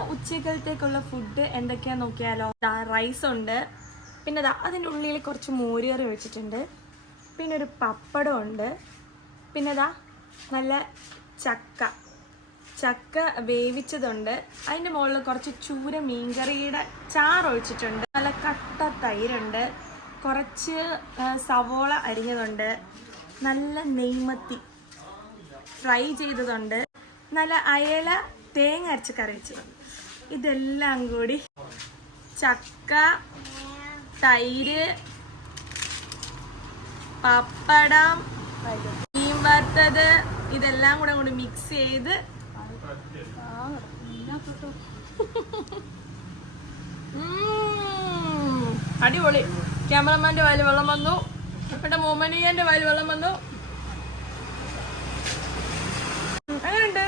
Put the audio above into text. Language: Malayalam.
ഇന്ന് ഉച്ചക്കലത്തേക്കുള്ള ഫുഡ് എന്തൊക്കെയാന്ന് നോക്കിയാലോ. റൈസ് ഉണ്ട്, പിന്നെ അതിൻ്റെ ഉള്ളിൽ കുറച്ച് മോരുകറി വെച്ചിട്ടുണ്ട്, പിന്നെ ഒരു പപ്പടം ഉണ്ട്, പിന്നെ നല്ല ചക്ക വേവിച്ചതുണ്ട്, അതിൻ്റെ മുകളിൽ കുറച്ച് ചൂര മീൻകറിയുടെ ചാറൊഴിച്ചിട്ടുണ്ട്, നല്ല കട്ട തൈരുണ്ട്, കുറച്ച് സവോള അരിഞ്ഞതുണ്ട്, നല്ല നെയ്മത്തി ഫ്രൈ ചെയ്തതുണ്ട്, നല്ല അയല തേങ്ങ അരച്ച് കറി വെച്ചതുണ്ട്. ഇതെല്ലാം കൂടി ചക്ക, തൈര്, പപ്പടം, മീൻ വറുത്തത് ഇതെല്ലാം കൂടി മിക്സ് ചെയ്ത് അടിപൊളി. ക്യാമറമാന്റെ വായിൽ വെള്ളം വന്നു, ഇവിടെ മോമനിയന്റെ വായിൽ വെള്ളം വന്നു. എങ്ങനെയുണ്ട്?